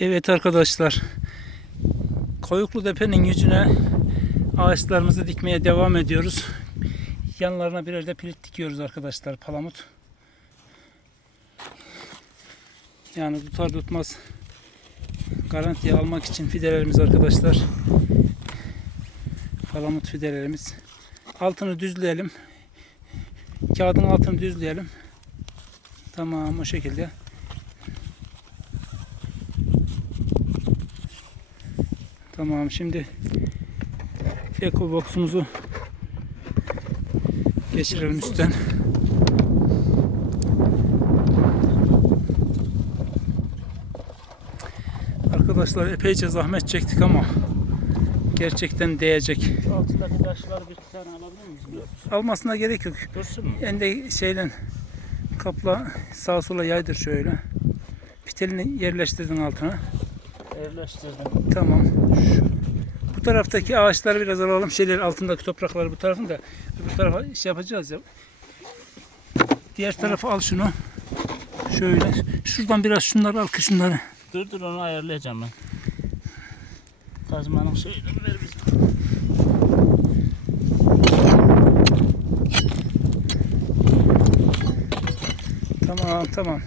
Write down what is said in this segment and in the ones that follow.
Evet arkadaşlar. Koyuklu Tepe'nin yüzüne ağaçlarımızı dikmeye devam ediyoruz. Yanlarına birer de pilit dikiyoruz arkadaşlar palamut. Yani tutar tutmaz garantiye almak için fidelerimiz arkadaşlar. Palamut fidelerimiz. Altını düzleyelim. Kağıdın altını düzleyelim. Tamam o şekilde. Tamam şimdi Eko box'umuzu geçirelim üstten. Arkadaşlar epeyce zahmet çektik ama gerçekten değecek. Şu altındaki taşları bir tane alabilir miyiz? Almasına gerek yok. Dursun mu? En de şeyle kapla sağa sola yaydır şöyle. Fitilini yerleştirdin altına. Evleştirdim. Tamam. Şu, bu taraftaki ağaçları biraz alalım. Şeyler altındaki toprakları bu tarafın da öbür tarafa şey yapacağız ya. Diğer tarafa al şunu. Şöyle. Şuradan biraz şunları al ki şunları. Dur dur onu ayarlayacağım ben. Kazmanın şeyini ver bize. Tamam tamam.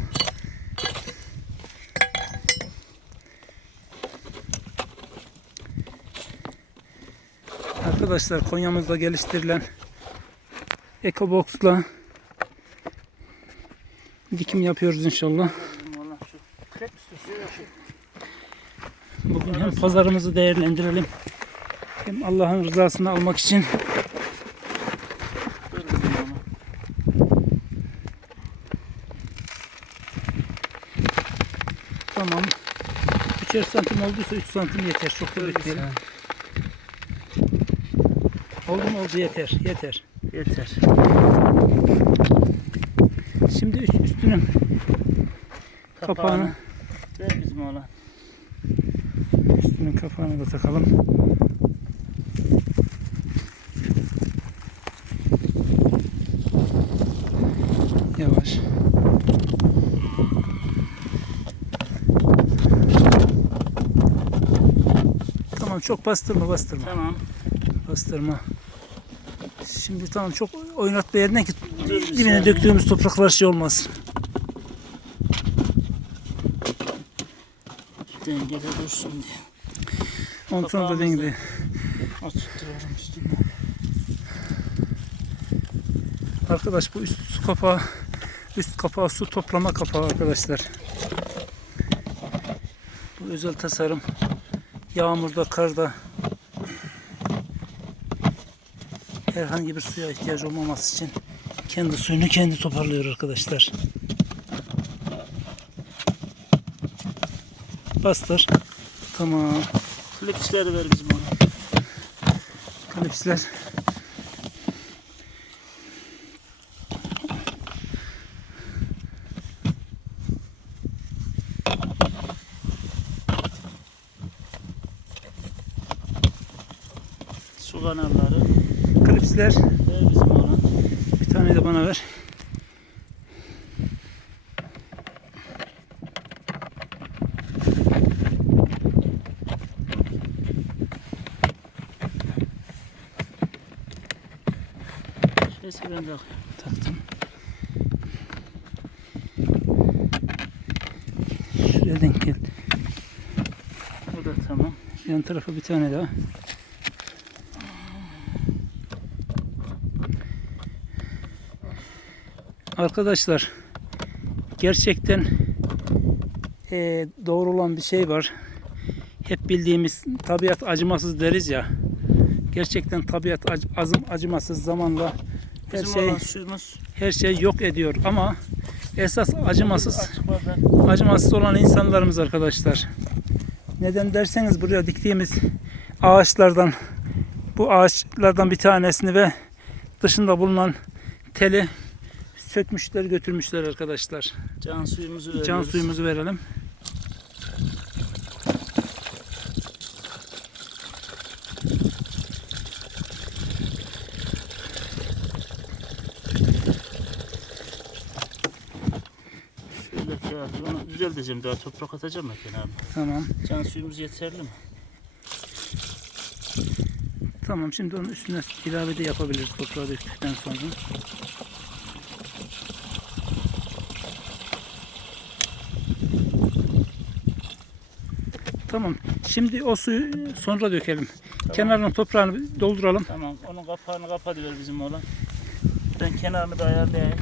Arkadaşlar Konya'mızda geliştirilen EcoBox'la dikim yapıyoruz inşallah. Bugün hem pazarımızı değerlendirelim hem Allah'ın rızasını almak için tamam. 3'er santim olduysa 3 santim yeter. Çok da bekleyelim. Oldu mu oldu yeter. Yeter. Yeter. Şimdi üst, üstünün kapağını Ver bizim olan. üstünün kapağını da takalım. Yavaş. Tamam çok bastırma bastırma. Tamam. Bastırma. Şimdi tamam çok oynatma yerine ki dibine döktüğümüz topraklar şey olmaz. Dengede dursun diye. Ondan dediğin gibi Oturtuyorum üstüne. Arkadaş bu üst kapağı üst kapağı su toplama kapağı arkadaşlar. Bu özel tasarım yağmurda, karda herhangi bir suya ihtiyaç olmaması için kendi suyunu kendi toparlıyor arkadaşlar. Bastır. Tamam. Klipsleri ver bizim ona. Klipsler. Su kanalları. Ona. Bir tane de bana ver. Neyse ben de Taktım. Şuraya denk gel. Bu da tamam. Yan tarafa bir tane daha. Arkadaşlar gerçekten eee, doğru olan bir şey var. Hep bildiğimiz tabiat acımasız deriz ya. Gerçekten tabiat ac- azım acımasız zamanla her Bizim şey her şey yok ediyor ama esas acımasız acımasız olan insanlarımız arkadaşlar. Neden derseniz buraya diktiğimiz ağaçlardan bu ağaçlardan bir tanesini ve dışında bulunan teli sökmüşler götürmüşler arkadaşlar. Can suyumuzu veriyoruz. Can suyumuzu verelim. Şöyle kağıt. Onu düzelt yükselteceğim. Daha toprak atacağım mı kenarına? Tamam. Can suyumuz yeterli mi? Tamam şimdi onun üstüne ilave de yapabiliriz toprağı döktükten sonra. Tamam. Şimdi o suyu sonra dökelim. Kenarının toprağını dolduralım. Tamam. Onun kapağını kapatıver bizim oğlan. Ben kenarını da ayarlayayım.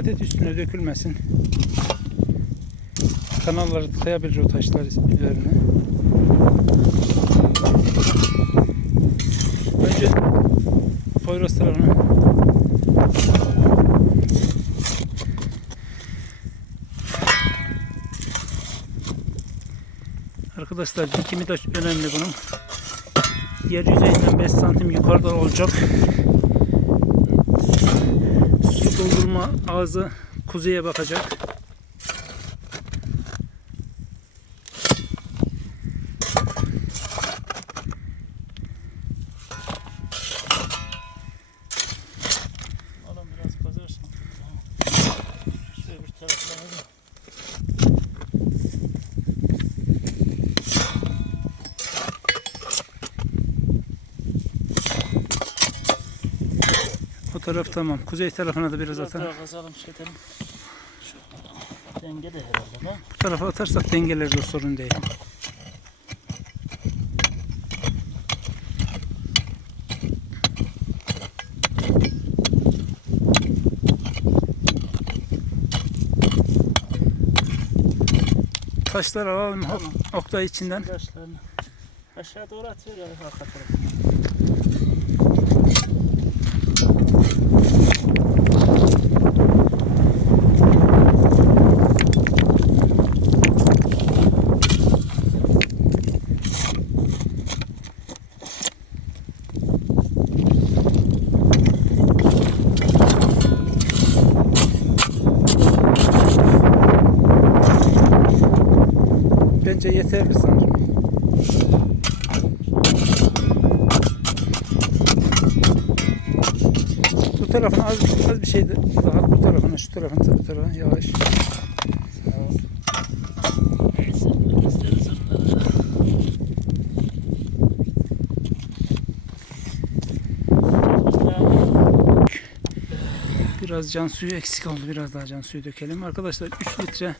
Dikkat et üstüne dökülmesin. Kanalları tıkayabilir o taşlar üzerine. Önce Poyraz tarafına. Arkadaşlar dikimi de önemli bunun. Yer yüzeyinden 5 santim yukarıda olacak. Su doldurma ağzı kuzeye bakacak. Oğlum biraz kazarsın. Şöyle bir tarafına da. O taraf tamam. Kuzey tarafına da biraz Biraz atalım. daha kazalım şey edelim. Şu denge de herhalde lan. Bu tarafa atarsak dengeleriz o sorun değil. Taşlar alalım Tamam. Oktay içinden. Taşlarını aşağı doğru atıyor ya arka tarafa. Bence yeterli sanırım. Bu tarafına az, az bir şey daha bu tarafına şu tarafına bu tarafa yavaş. Biraz can suyu eksik oldu. Biraz daha can suyu dökelim. Arkadaşlar 3 litre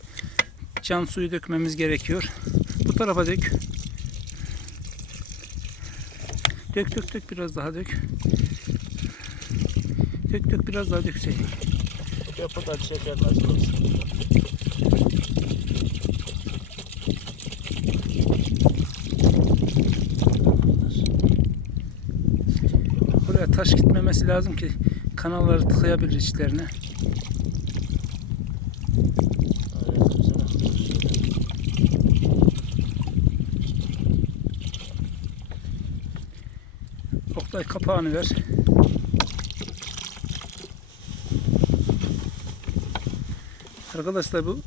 can suyu dökmemiz gerekiyor. Tarafa dök. Dök dök dök biraz daha dök. Dök dök biraz daha dök Hüseyin. Yapıdan çeker nasıl olsun. Buraya taş gitmemesi lazım ki kanalları tıkayabilir içlerine. Oktay kapağını ver. Arkadaşlar bu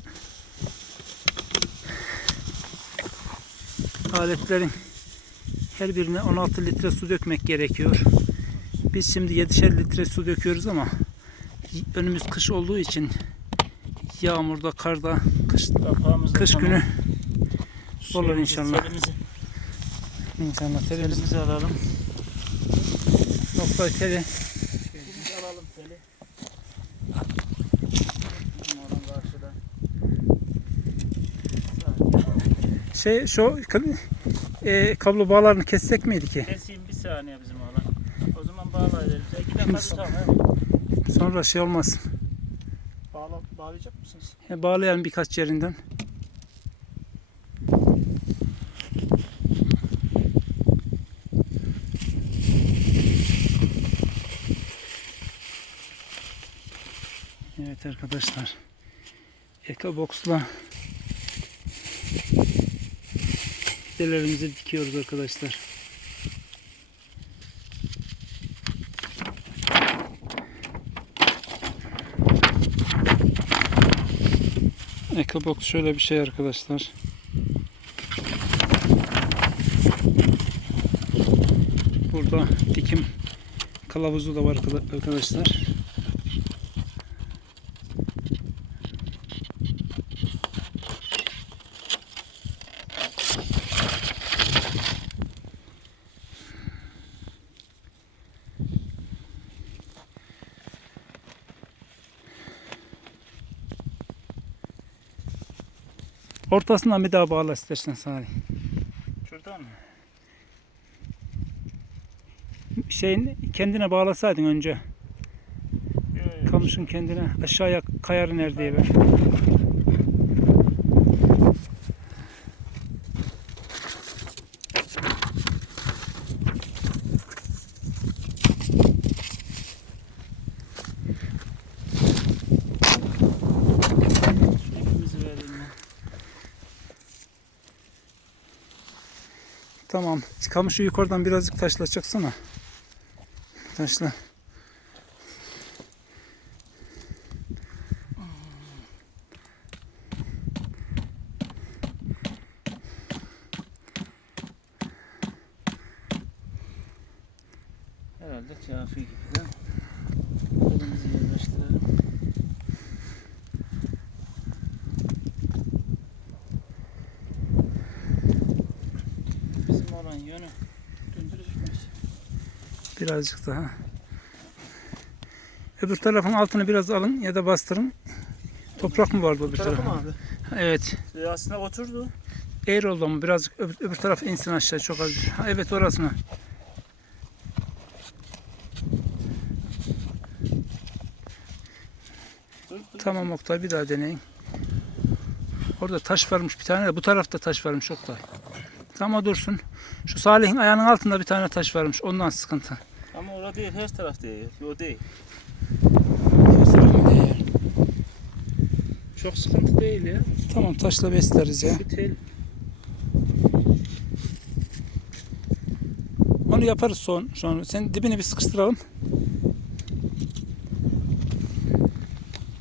aletlerin her birine 16 litre su dökmek gerekiyor. Biz şimdi 7'şer litre su döküyoruz ama önümüz kış olduğu için yağmurda, karda, kış, Kapağımızı kış tamam. günü olur inşallah. Telimizi, İnşallah telimizi alalım. Oktay teli. Alalım teli. Şey şu e, kablo bağlarını kessek miydi ki? Keseyim bir saniye bizim oğlan. O zaman bağlayalım. Son- tamam. he. Sonra şey olmaz. Bağla, bağlayacak mısınız? E, bağlayalım birkaç yerinden. Evet arkadaşlar. Ekobox'la fidelerimizi dikiyoruz arkadaşlar. Ekobox şöyle bir şey arkadaşlar. Burada dikim kılavuzu da var arkadaşlar. Ortasından bir daha bağla istersen Salih. Şuradan mı? Şeyin kendine bağlasaydın önce. Kamışın kendine aşağıya kayar nerede ben. Tamam. Kamışı yukarıdan birazcık taşla çaksana. Taşla. Herhalde kafi gibi de. Elimizi yerleştirelim. Bizim olan yönü döndürücümüş. Birazcık daha. Öbür tarafın altını biraz alın ya da bastırın. Toprak mı vardı öbür Tarafı tarafın? mı abi? Evet. E, aslında oturdu. Eğri oldu ama birazcık öbür, öbür taraf insin aşağı çok az. Ha, evet orasına. Dur, dur. Tamam Oktay bir daha deneyin. Orada taş varmış bir tane de bu tarafta taş varmış Oktay. Tamam dursun. Şu Salih'in ayağının altında bir tane taş varmış. Ondan sıkıntı. Değil, her taraf değil. O değil. Çok sıkıntı değil ya. Tamam taşla besleriz ya. Bir tel. Onu yaparız son sonra. Sen dibini bir sıkıştıralım.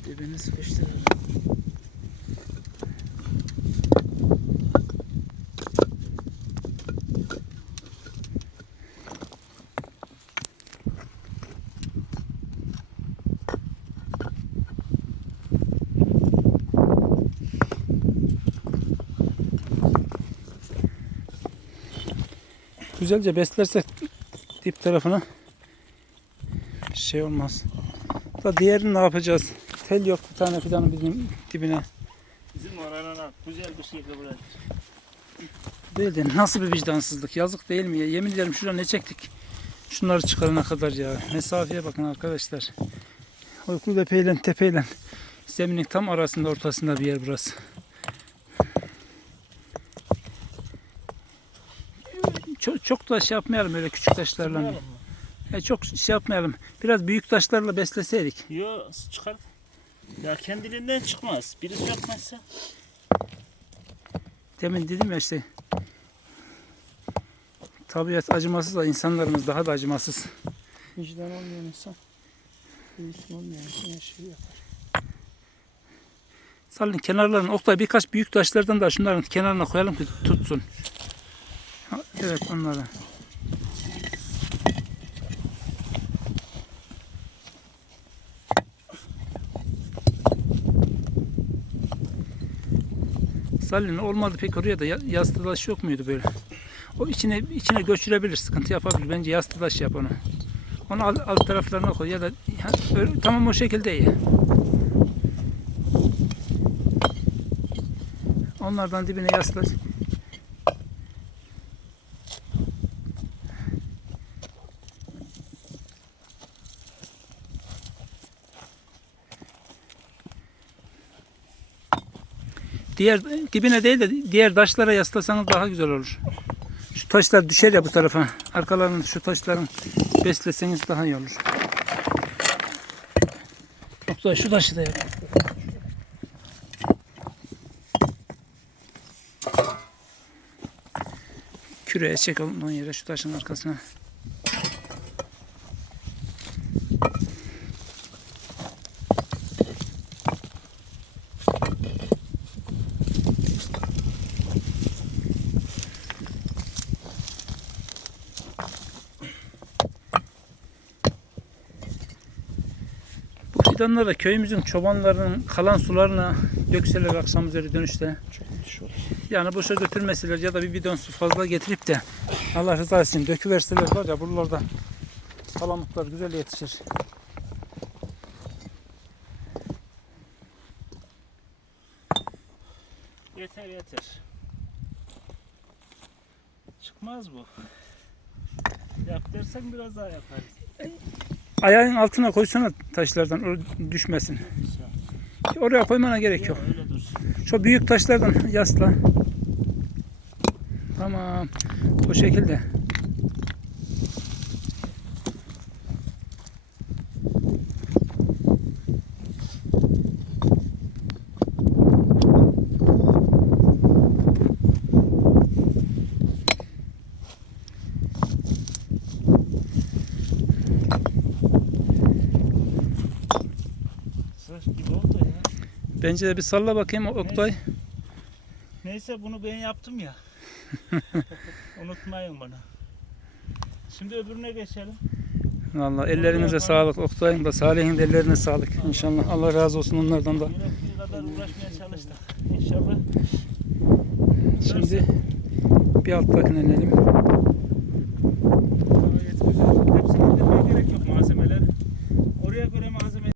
Dibini sıkıştıralım. Güzelce beslersek dip tarafına şey olmaz. Da diğerini ne yapacağız? Tel yok bir tane fidanın bizim dibine. Bizim oranına güzel bir şey bırak. Değil de nasıl bir vicdansızlık yazık değil mi ya? Yemin ederim şuraya ne çektik? Şunları çıkarana kadar ya. Mesafeye bakın arkadaşlar. Uykulu tepeyle tepeyle zeminin tam arasında ortasında bir yer burası. Çok, da şey yapmayalım öyle küçük taşlarla. Ya çok şey yapmayalım. Biraz büyük taşlarla besleseydik. Yo çıkar. Ya kendiliğinden çıkmaz. Birisi yapmazsa. Demin dedim ya işte. Tabiat acımasız da insanlarımız daha da acımasız. Vicdan olmayan insan. Vicdan olmayan insan her şeyi yapar. Salın kenarlarını Oktay birkaç büyük taşlardan da şunların kenarına koyalım ki tutsun. Evet onları. Salin olmadı pek oraya da ya- yassı taş yok muydu böyle? O içine içine göçürebilir, sıkıntı yapabilir. Bence yassı taş yap onu. Onu alt, alt taraflarına koy ya da ha, öyle- tamam o şekilde iyi. Onlardan dibine yaslar. Diğer dibine değil de diğer taşlara yaslasanız daha güzel olur. Şu taşlar düşer ya bu tarafa. Arkalarını şu taşların besleseniz daha iyi olur. Yoksa şu taşı da yap. Küreye çek onun yere şu taşın arkasına. Fidanlar da köyümüzün çobanlarının kalan sularına dökseler akşam üzeri dönüşte. Çok müthiş olur. Yani boşa götürmeseler ya da bir bidon su fazla getirip de Allah rızası için döküverseler var ya buralarda palamutlar güzel yetişir. Yeter yeter. Çıkmaz bu. Yap dersen biraz daha yaparız. Ayağın altına koysana taşlardan düşmesin. Oraya koymana gerek yok. Şu büyük taşlardan yasla. Tamam. O şekilde. Sırt gibi oldu ya. Bence de bir salla bakayım Oktay. Neyse bunu ben yaptım ya. Unutmayın bunu. Şimdi öbürüne geçelim. Vallahi ellerinize sağlık. Oktay'ın da Salih'in de ellerine sağlık. İnşallah Allah razı olsun onlardan da. Gerektiği kadar uğraşmaya çalıştık. İnşallah. Şimdi bir alttakine inelim.